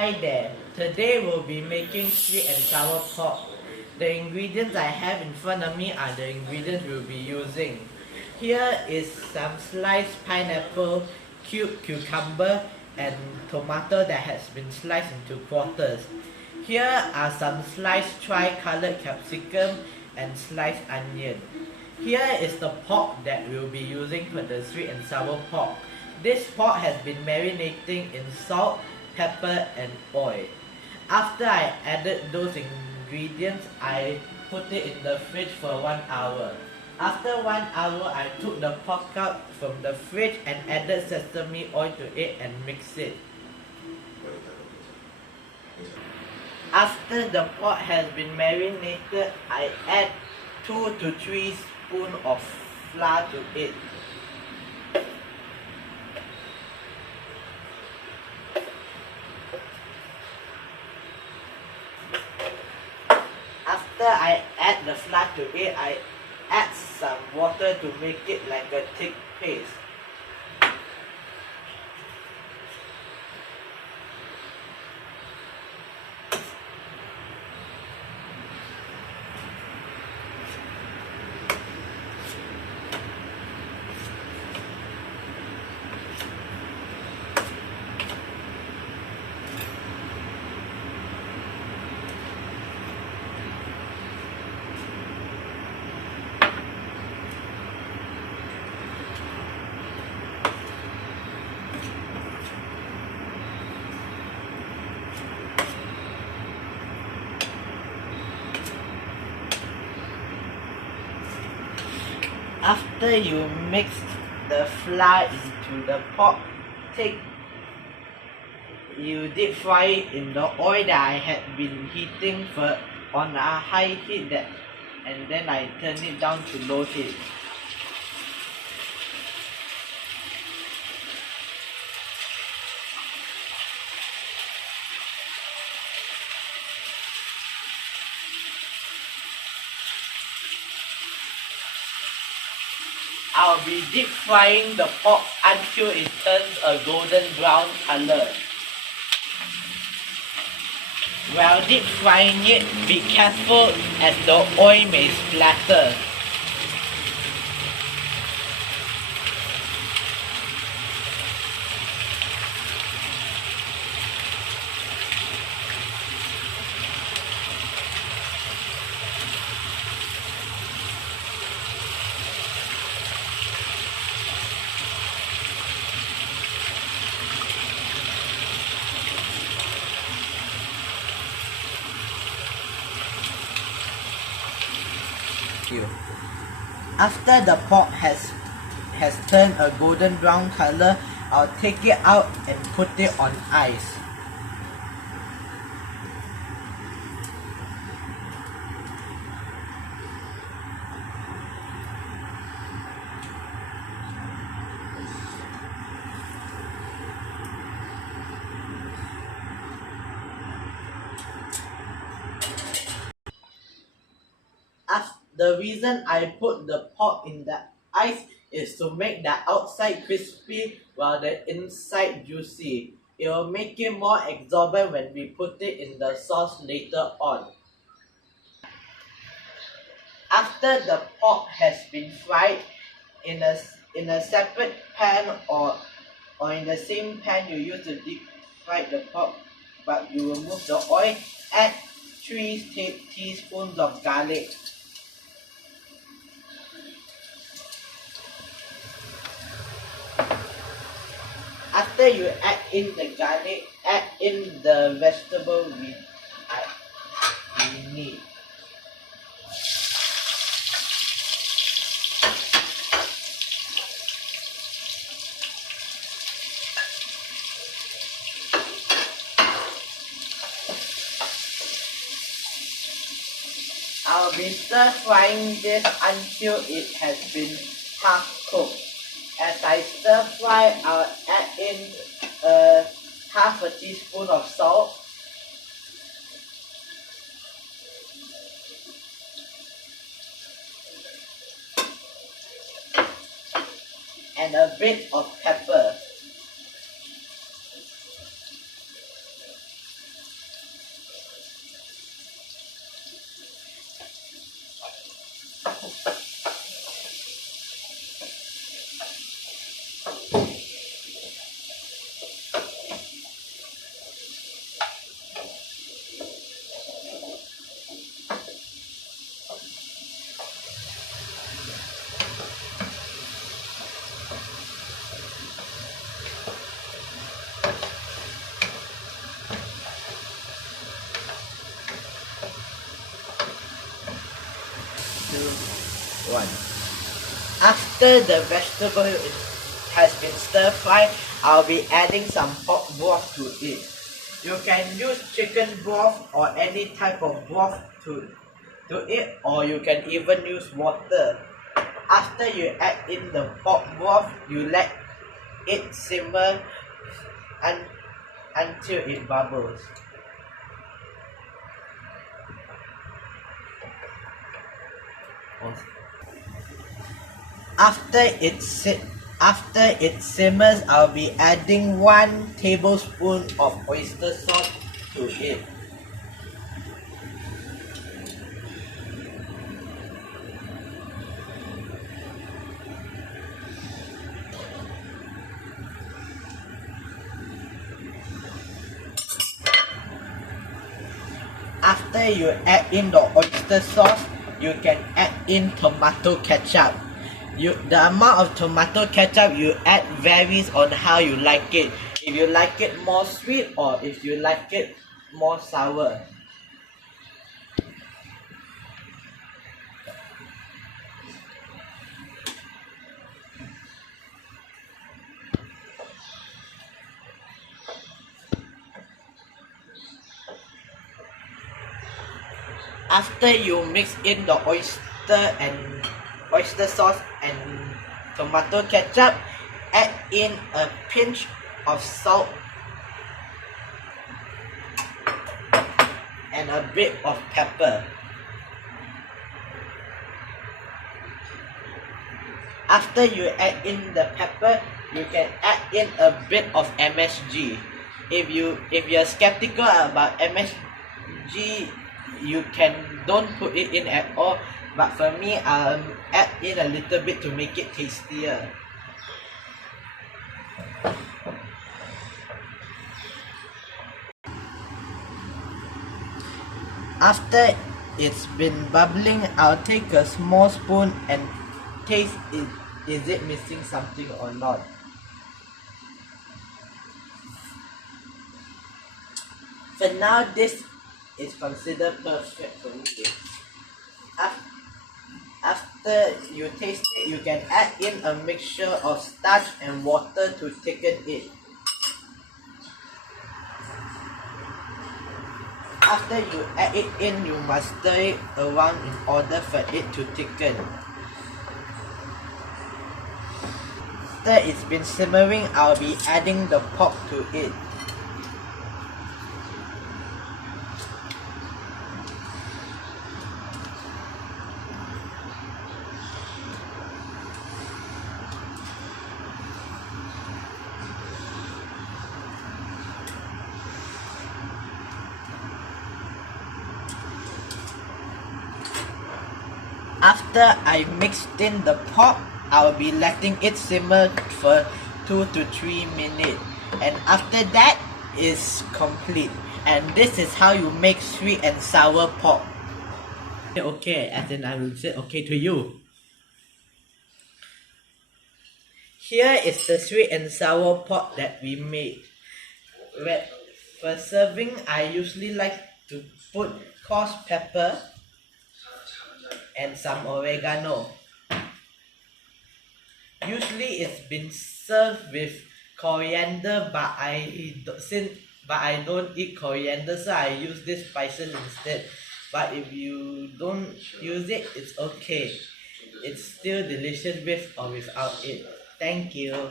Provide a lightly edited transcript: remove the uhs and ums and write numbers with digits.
Hi there, today we'll be making sweet and sour pork. The ingredients I have in front of me are the ingredients we'll be using. Here is some sliced pineapple, cubed cucumber, and tomato that has been sliced into quarters. Here are some sliced tri-colored capsicum and sliced onion. Here is the pork that we'll be using for the sweet and sour pork. This pork has been marinating in salt, pepper and oil. After I added those ingredients, I put it in the fridge for 1 hour. After 1 hour, I took the pork out from the fridge and added sesame oil to it and mixed it. After the pork has been marinated, I add 2 to 3 spoons of flour to it. After I add the flour to it, I add some water to make it like a thick paste. After you mix the flour into the pork, you deep fry it in the oil that I had been heating on a high heat and then I turn it down to low heat. I'll be deep frying the pork until it turns a golden brown color. While deep frying it, be careful as the oil may splatter. After the pork has turned a golden brown color, I'll take it out and put it on ice. The reason I put the pork in the ice is to make the outside crispy while the inside juicy. It will make it more absorbent when we put it in the sauce later on. After the pork has been fried in a separate pan or in the same pan you use to deep fry the pork, but you remove the oil, add 3 teaspoons of garlic. After you add in the garlic, add in the vegetable we need. I'll be stir frying this until it has been half cooked. As I stir fry, I'll add in half a teaspoon of salt, and a bit of pepper. one. After the vegetable has been stir fried, I'll be adding some pork broth to it. You can use chicken broth or any type of broth to it, or you can even use water. After you add in the pork broth, you let it simmer until it bubbles. After it simmers, I'll be adding 1 tablespoon of oyster sauce to it. After you add in the oyster sauce, you can add in tomato ketchup. The amount of tomato ketchup you add varies on how you like it. If you like it more sweet or if you like it more sour. After you mix in the oyster sauce and tomato ketchup, add in a pinch of salt and a bit of pepper. After you add in the pepper, you can add in a bit of MSG. If you're skeptical about MSG, you don't put it in at all, but for me, I'll add in a little bit to make it tastier. After it's been bubbling, I'll take a small spoon and taste it. Is it missing something or not? For now, this is considered perfect for me. After you taste it, you can add in a mixture of starch and water to thicken it. After you add it in, you must stir it around in order for it to thicken. After it's been simmering, I'll be adding the pork to it. After I mixed in the pork, I'll be letting it simmer for 2 to 3 minutes. And after that, it's complete. And this is how you make sweet and sour pork. Okay, as in I will say okay to you. Here is the sweet and sour pork that we made. For serving, I usually like to put coarse pepper and some oregano. Usually it's been served with coriander, but I don't eat coriander, so I use these spices instead. But if you don't use it, it's okay. It's still delicious with or without it. Thank you.